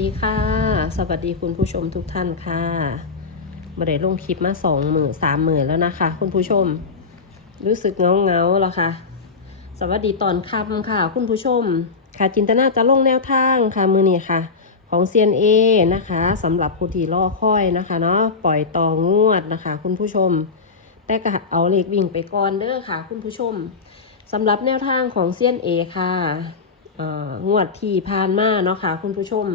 ดีค่ะ สวัสดีคุณผู้ชมทุกท่านค่ะมาได้ลงคลิปมาสองหมื่นสามหมื่นแล้วนะคะ คุณผู้ชม รู้สึกเงาเงาๆแล้วค่ะ สวัสดีตอนค่ำค่ะ คุณผู้ชม ค่ะจินตนาจะลงแนวทางค่ะมือนี้ค่ะ ของ CNA นะคะสำหรับผู้ที่รอคอยนะคะเนาะปล่อยต่องวดนะคะ คุณผู้ชม แต่ก็เอาเลขวิ่งไปก่อนเด้อค่ะ คุณผู้ชมสำหรับแนวทางของ CNA ค่ะเอ่องวดที่ผ่านมาเนาะค่ะคุณผู้ชม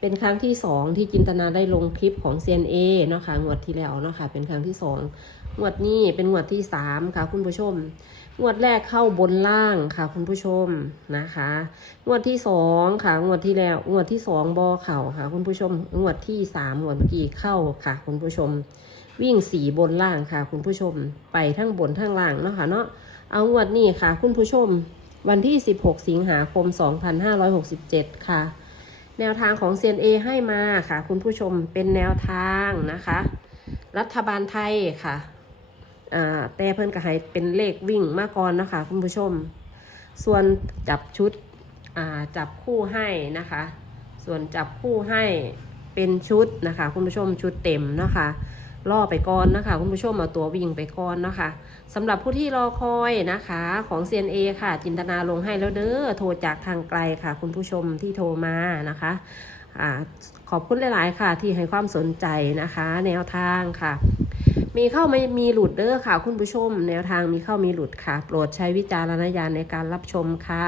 เป็นครั้งที่สองที่จินตนาได้ลงคลิปของ CNA เนาะค่ะงวดที่แล้วเนาะค่ะเป็นครั้งที่สองงวดนี้เป็นงวดที่สามค่ะคุณผู้ชมงวดแรกเข้าบนล่างค่ะคุณผู้ชมนะคะงวดที่สองค่ะงวดที่แล้วงวดที่สองบอเข่าค่ะคุณผู้ชมงวดที่สามงวดเมื่อกี้เข้าค่ะ คุณผู้ชม วิ่งสีบนล่างค่ะ คุณผู้ชมไปทั้งบนทั้งล่างเนาะค่ะเนาะเอางวดนี้ค่ะ คุณผู้ชม วันที่ 16 สิงหาคม 2567 ค่ะ แนวทางของ CNA ให้มาค่ะ คุณผู้ชมเป็นแนวทางนะคะ รัฐบาลไทยค่ะอ่าแต่เพิ่นก็ให้เป็นเลขวิ่งมาก่อนนะคะ คุณผู้ชม ส่วนจับชุดอ่าจับคู่ให้นะคะ ส่วนจับคู่ให้เป็นชุดนะคะ คุณผู้ชมชุดเต็มนะคะ ล่อไปก่อนนะคะคุณผู้ชมเอาตัววิ่งไปก่อนนะคะสำหรับผู้ที่รอคอยนะคะของ CNA ค่ะ จินตนาลงให้แล้วเด้อโทรจากทางไกลค่ะ คุณผู้ชมที่โทรมานะคะอขอบคุณหลาย ๆ ค่ะ ที่ให้ความสนใจนะคะ แนวทางค่ะ มีเข้าไม่มีหลุดเด้อค่ะ คุณผู้ชม แนวทางมีเข้ามีหลุดค่ะ โปรดใช้วิจารณญาณในการรับชมค่ะ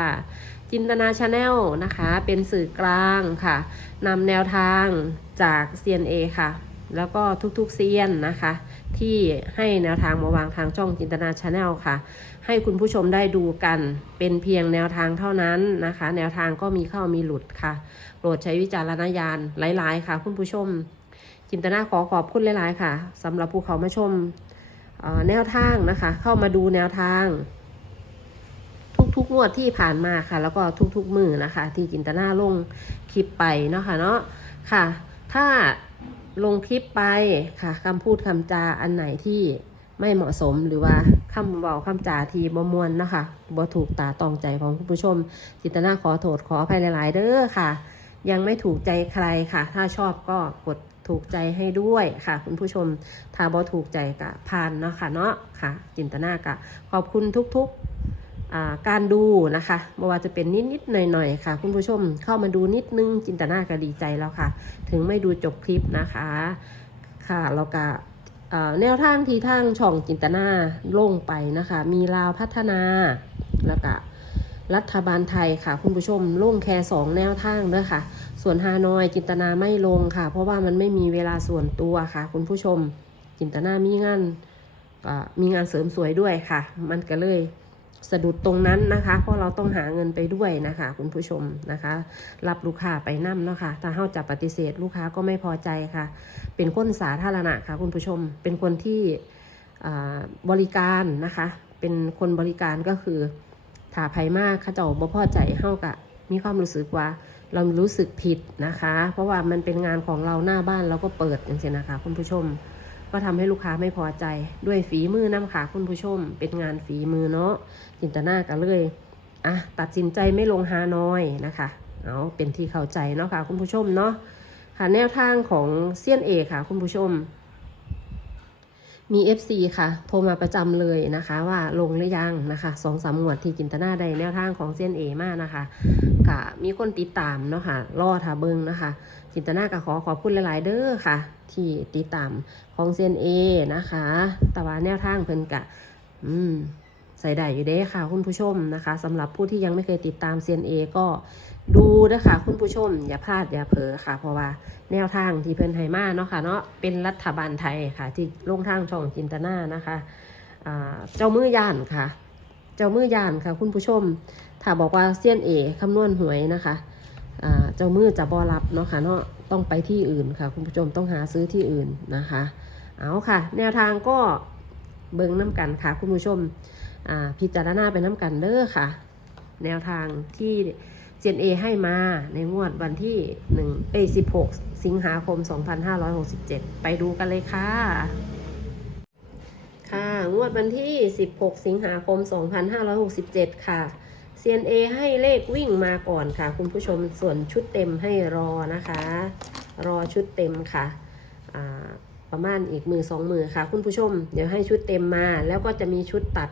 จินตนาชาแนลนะคะ เป็นสื่อกลางค่ะนำแนวทางจาก CNA ค่ะ แล้วก็ทุกๆเซียนนะคะ ที่ให้แนวทางมาวางทางช่องจินตนาชาแนลค่ะ ให้คุณผู้ชมได้ดูกันเป็นเพียงแนวทางเท่านั้นนะคะ แนวทางก็มีเข้ามีหลุดค่ะ โปรดใช้วิจารณญาณหลาย ๆ ค่ะ คุณผู้ชม จินตนาขอขอบคุณหลาย ๆ ค่ะสำหรับผู้เขามาชมแนวทางนะคะ เข้ามาดูแนวทาง ทุกๆงวดที่ผ่านมาค่ะ แล้วก็ทุกๆมือนะคะ ที่จินตนาลงคลิปไปเนาะค่ะเนาะค่ะ ถ้า ลงคลิปไปค่ะคำพูดคำจาอันไหนที่ไม่เหมาะสมหรือว่าคำเบาคำจาทีบ่มวนนะคะบ่ถูกตาตองใจของคุณผู้ชม จิตนาขอโทษขออภัยหลาย ๆ เด้อค่ะ ยังไม่ถูกใจใครค่ะ ถ้าชอบก็กดถูกใจให้ด้วยค่ะ คุณผู้ชมถ้าบ่ถูกใจกะผ่านเนาะค่ะเนาะค่ะ จินตนากะขอบคุณทุก ๆ การดูนะคะไม่ว่าจะเป็นนิดๆหน่อยๆค่ะ คุณผู้ชมเข้ามาดูนิดนึงจินตนาก็ดีใจแล้วค่ะ ถึงไม่ดูจบคลิปนะคะค่ะแล้วก็แนวทางที่ทางช่องจินตนาลงไปนะคะ มีลาวพัฒนาแล้วก็รัฐบาลไทยค่ะ คุณผู้ชมลงแค่สองแนวทางเด้อค่ะ ส่วนฮานอยจินตนาไม่ลงค่ะ เพราะว่ามันไม่มีเวลาส่วนตัวค่ะ คุณผู้ชมจินตนามีงานมีงานเสริมสวยด้วยค่ะ มันก็เลย สะดุดตรงนั้นนะคะ เพราะเราต้องหาเงินไปด้วยนะคะ คุณผู้ชมนะคะ รับลูกค้าไปนั่มเนาะค่ะถ้าเฮาจะปฏิเสธลูกค้าก็ไม่พอใจค่ะ เป็นคนสาธารณะค่ะ คุณผู้ชมเป็นคนที่บริการนะคะ เป็นคนบริการก็คือถ้าภัยมากเขาเจ้าบ่พอใจเฮากะมีความรู้สึกว่าเรารู้สึกผิดนะคะ เพราะว่ามันเป็นงานของเราหน้าบ้านเราก็เปิดอย่างเช่นนะคะ คุณผู้ชม ก็ทำให้ลูกค้าไม่พอใจด้วยฝีมือน้ำขาคุณผู้ชม เป็นงานฝีมือเนาะจินตนากันเลยอะตัดสินใจไม่ลงฮานอยนะคะเอาเป็นที่เข้าใจเนาะค่ะคุณผู้ชมเนาะค่ะแนวทางของเซียนเอค่ะคุณผู้ชม มี FC ค่ะ โทรมาประจำเลยนะคะว่าลงหรือยังนะคะสองสามหมวดที่จินตนาได้แนวทางของเซียนเอมากนะคะกะมีคนติดตามเนาะค่ะรอท่าเบิงนะคะ จินตนากะขอขอบคุณหลาย ๆ เด้อค่ะ ที่ติดตามของเซียนเอนะคะ แต่ว่าแนวทางเพิ่นกะ อืม ใส่ได้อยู่เด้ค่ะ คุณผู้ชมนะคะสำหรับผู้ที่ยังไม่เคยติดตาม CNA ก็ดูนะคะคุณผู้ชม อย่าพลาดอย่าเผลอค่ะ เพราะว่าแนวทางที่เพิ่นให้มาเนาะค่ะเนาะเป็นรัฐบาลไทยค่ะ ที่ลงทางช่องจินตนานะคะอ่าเจ้ามือย่านค่ะ เจ้ามือย่านค่ะ คุณผู้ชม ถ้าบอกว่าเซียนเอคำนวณหวยนะคะเจ้ามือจะบอรับเนาะค่ะเนาะต้องไปที่อื่นค่ะ คุณผู้ชมต้องหาซื้อที่อื่นนะคะ เอาค่ะ แนวทางก็เบิ่งน้ำกันค่ะ คุณผู้ชม พิจารณาไปน้ำกันเด้อค่ะ แนวทางที่ JNA ให้มาในงวดวันที่1เอ้ย16 สิงหาคม 2567 ไปดูกันเลยค่ะ ค่ะ งวดวันที่ 16 สิงหาคม 2567 ค่ะ CNA ให้เลขวิ่งมาก่อนค่ะ คุณผู้ชมส่วนชุดเต็มให้รอนะคะ รอชุดเต็มค่ะประมาณอีกมือสองมือค่ะ คุณผู้ชม เดี๋ยวให้ชุดเต็มมา แล้วก็จะมีชุดตัด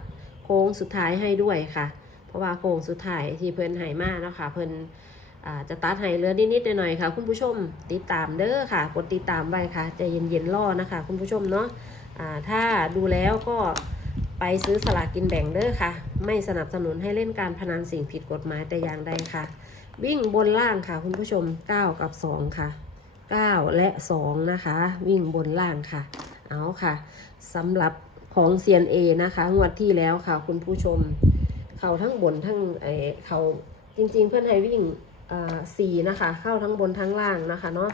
โค้งสุดท้ายให้ด้วยค่ะ เพราะว่าโค้งสุดท้ายที่เพิ่นให้มาเนาะค่ะเพิ่นอ่าจะตัดให้เหลือนิดๆหน่อยๆค่ะ คุณผู้ชมติดตามเด้อค่ะ กดติดตามไว้ค่ะใจเย็นๆรอนะคะ คุณผู้ชมเนาะอ่าถ้าดูแล้วก็ไปซื้อสลากกินแบ่งเด้อค่ะ ไม่สนับสนุนให้เล่นการพนันสิ่งผิดกฎหมายแต่อย่างใดค่ะ วิ่งบนล่างค่ะ คุณผู้ชม 9 กับ 2 ค่ะ 9 และ 2 นะคะ วิ่งบนล่างค่ะ เอาค่ะสำหรับ ของ CNA นเอนะคะงวดที่แล้วค่ะ คุณผู้ชม เขาทั้งบนทั้งไอเขาจริง ๆ เพื่อนให้วิ่งอ่าสี่นะคะ เข้าทั้งบนทั้งล่างนะคะเนาะ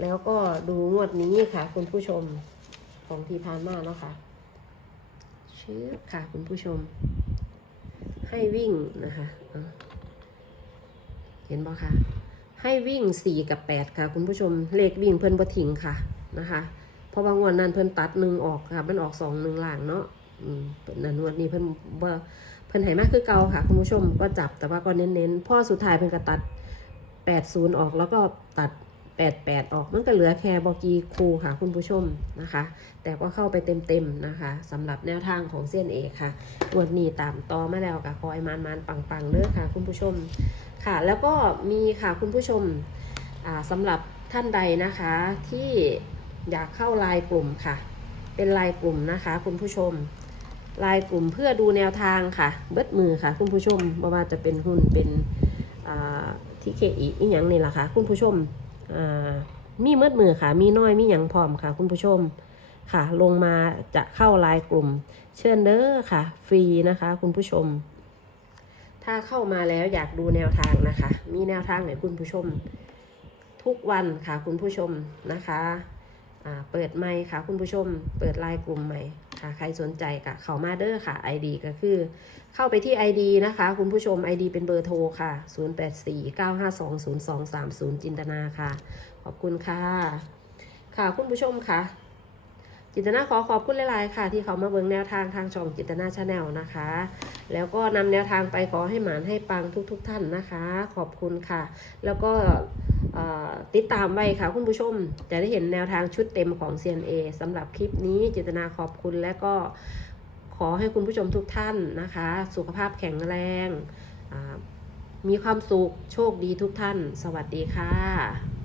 แล้วก็ดูงวดนี้ค่ะ คุณผู้ชมของที่ผ่านมาเนาะค่ะชื่อค่ะ คุณผู้ชม ให้วิ่งนะคะเห็นบ่คะให้วิ่งสี่กับแปดค่ะ คุณผู้ชมเลขวิ่งเพิ่นบ่ทิ้งค่ะนะคะ ราะว่างวดนั้นเพิ่นตัดหนึ่งออกค่ะ มันออกสองหนึ่งหลังเนาะอืมเพิ่นนั้นวดนี้เพิ่นบ่เพิ่นให้มากคือเก่าค่ะ คุณผู้ชมก็จับแต่ว่าก็เน้นๆพ่อสุดท้ายเพิ่นก็ตัดแปดศูนย์ออกแล้วก็ตัดแปดแปดออกมันก็เหลือแค่บอกีคูค่ะ คุณผู้ชมนะคะ แต่ก็เข้าไปเต็มๆนะคะสำหรับแนวทางของเส้นเอกค่ะงวดนี้ตามต่อมาแล้วค่ะคอยมันมันปังๆเด้อค่ะ คุณผู้ชมค่ะ แล้วก็มีค่ะคุณผู้ชมอ่าสำหรับท่านใดนะคะที่ อยากเข้าลน์กลุ่มค่ะ เป็นลน์กลุ่มนะคะ คุณผู้ชมลน์กลุ่มเพื่อดูแนวทางค่ะ เบิดมือค่ะ คุณผู้ชมไม่ว่าจะเป็นหุ้นเป็นที่เคอีอีหยังนี่แหละค่ะ คุณผู้ชมมีเบิดมือค่ะ มีน้อยมีหยังพร้อมค่ะ คุณผู้ชมค่ะ ลงมาจะเข้าลน์กลุ่ม เชิญเด้อค่ะ ฟรีนะคะ คุณผู้ชม ถ้าเข้ามาแล้วอยากดูแนวทางนะคะ มีแนวทางไหนคุณผู้ชม ทุกวันค่ะ คุณผู้ชมนะคะ เปิดไมค์ค่ะ คุณผู้ชม เปิดไลน์กลุ่มใหม่ค่ะ ใครสนใจก็เข้ามาเด้อค่ะ ID ก็คือ เข้าไปที่ ID นะคะ คุณผู้ชม ID เป็นเบอร์โทรค่ะ 0849520230 จินตนาค่ะ ขอบคุณค่ะ ค่ะคุณผู้ชมค่ะ จินตนาขอขอบคุณหลาย ๆ ค่ะ ที่เขามาเบิ่งแนวทางทางช่องจินตนาชาแนลนะคะ แล้วก็นำแนวทางไปขอให้หมานให้ปังทุก ๆ ท่านนะคะ ขอบคุณค่ะ แล้วก็ ติดตามไว้ค่ะคุณผู้ชม จะได้เห็นแนวทางชุดเต็มของ CNA สำหรับคลิปนี้จิตนาขอบคุณและก็ขอให้คุณผู้ชมทุกท่านนะคะ สุขภาพแข็งแรง มีความสุขโชคดีทุกท่าน สวัสดีค่ะ